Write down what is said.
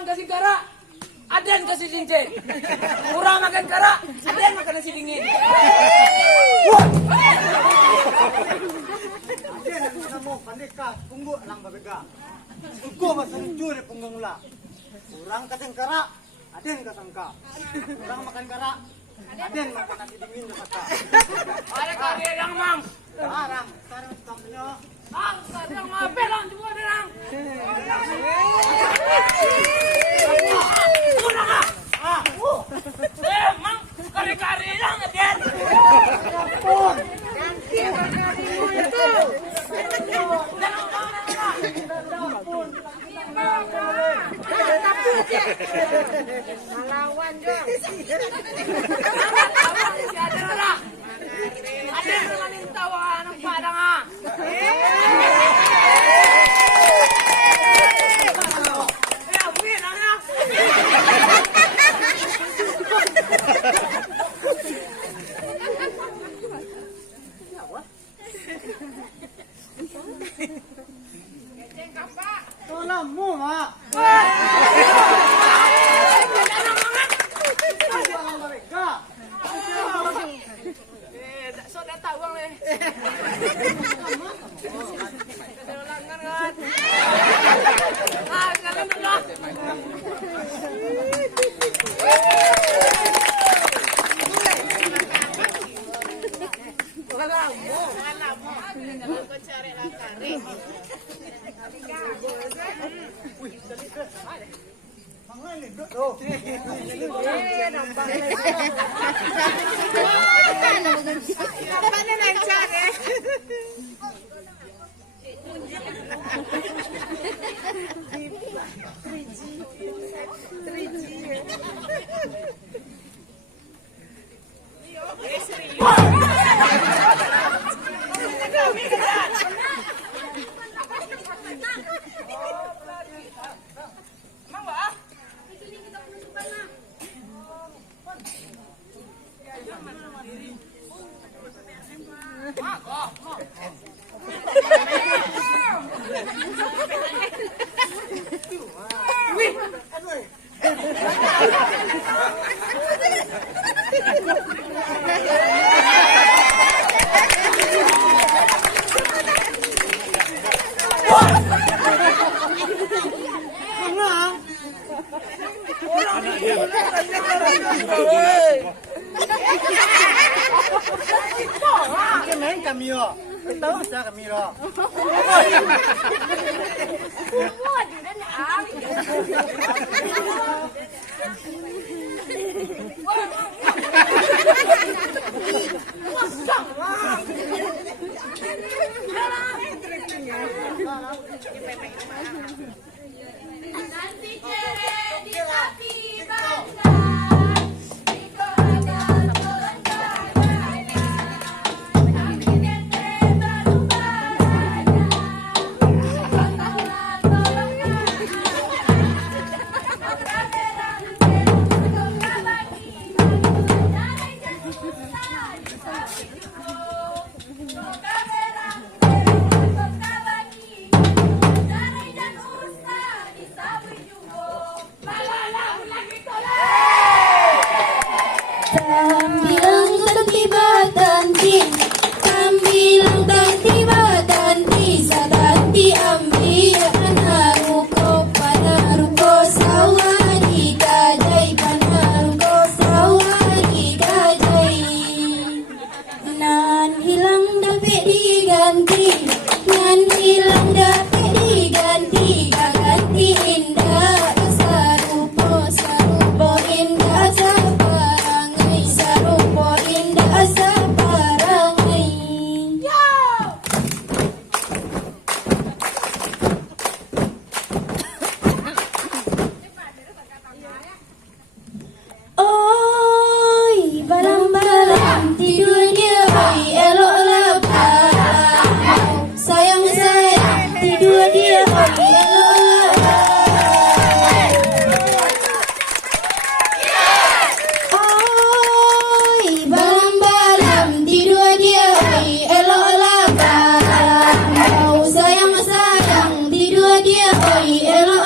kurang kasih garak, Aden kasih cincin. Kurang makan garak, Aden makan nasi dingin. Aden aku namo pandeka tunggu lang babega. Ugo masang juri punggung la. Kurang kasing garak, Aden kasangka. Kurang makan garak, Aden makan nasi dingin kasaka. Ada karya yang mang. Sekarang tampilnya. Sekarang apa lang juga orang. Mang kari-kari lang Aden. Ampun. Melawan dong. Ada yang tawa ng padang ah. Tolong mu mak. Sudah tahu bang le. Kalian dulu. Kenapa kami yo? Tahu saya kami yo. Sayang, di dua dia, oi, elok